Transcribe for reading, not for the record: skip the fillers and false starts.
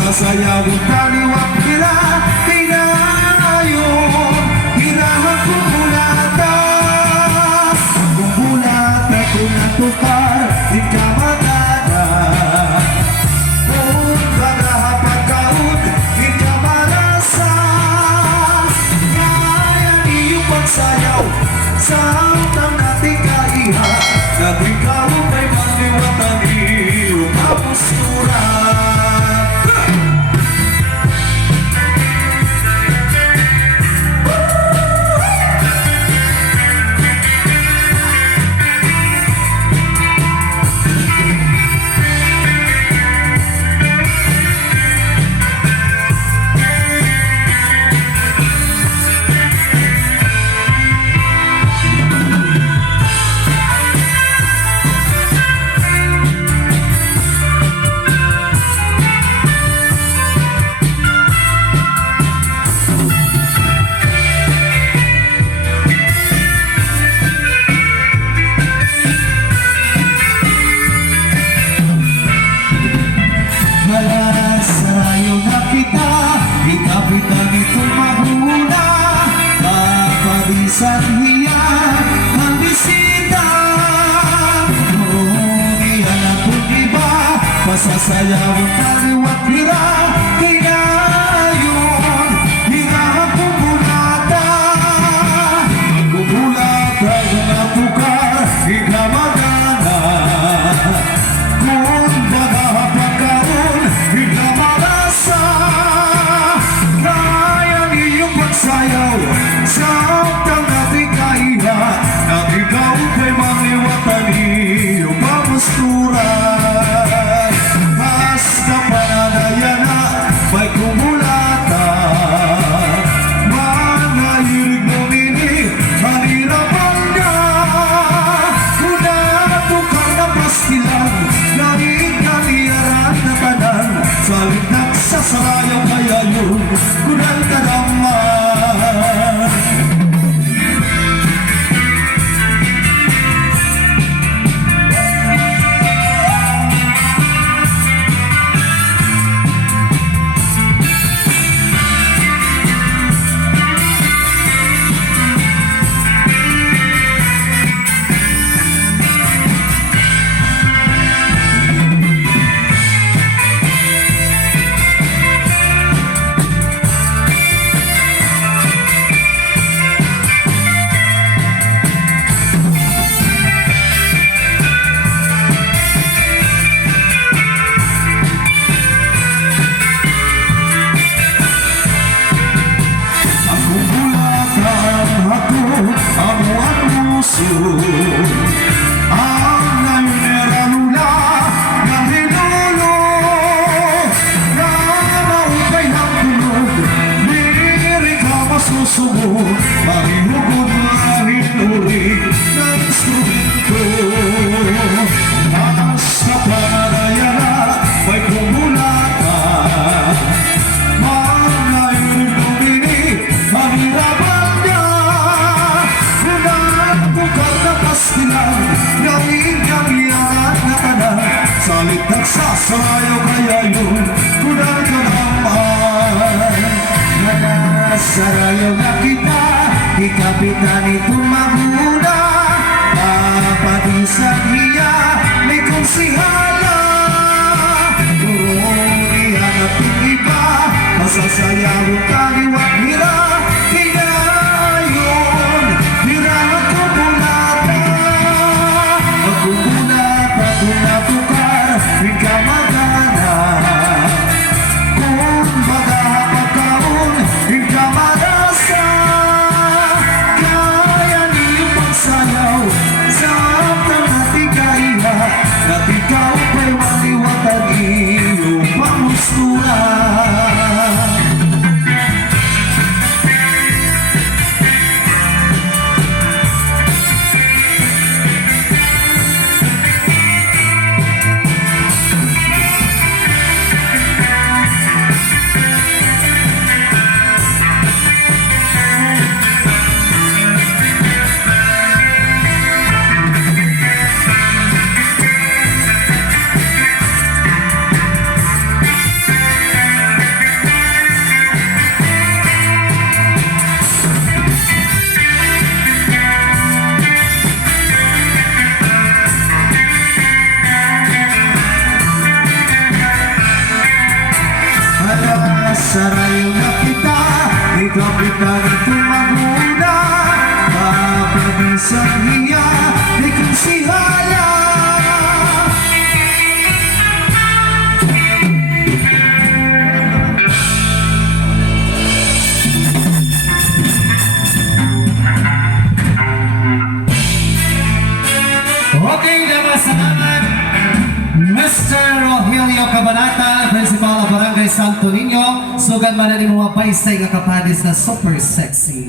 Masasayawang taliwang hira, pinayon, hirahan kong bulata. Kung bulata kung natukar, di ka matana. Kung bagahapag kaun, di ka marasa. Kaya iyong pagsayaw, sa utang natin kaiha, na di ka upay maniwatan iyong kapustura. Sarayo na kita, ikapitan itong mahuna. Kapadisan hiya ang bisita. Kung iyan ang iba, masasayawang taliwat hira. Kaya yun, hirahan kong bulata. Kung bulata yung natukar, ikaw magana. Kung bagahapag kaon, ikaw marasa. Kaya iyong pagsayaw, sa utang natin kaiha, na ikaw kay maniwatan iyong pamustura. Basta pananaya na may kumulata. Mga hirig lumini, manirapan ka. Kuna tukar na pastilan, langit na liyaran na tanan. Salit nagsasarayaw kaya yun, kunang ka naman. Ang naineralula ng hinolo na maupay ng tulog, lirik ka masusubo, mahihugod na hinurig ng instrumento. Basta pananaya na may kumulata, mga hirig lumini, mahirapan ka. Tukar na pastilan, gawin kang liyaran na tanan. Salit nagsasarayo kaya yun, kunang ka naman. Nakasarayo na kita, ikapitan itong mahuna. Kapadisan hiya, may konsihala. Kung ihanapin iba, masasayawang taliwat hira. Kaya yun, hirahan ko bulata. Magbubulat at natukar, ikaw magana. Kung bagahapag kaon, ikaw marasa. Kaya niyong pagsayaw, sa utang natin kang tumaguna, kapag sa hiya, di kong sihala. Okay, naman salamat Mr. Rogelio Cabanata, Principal of Barangay Santo Niño. Sugan man na ni mga paistay nga kapadis na super sexy.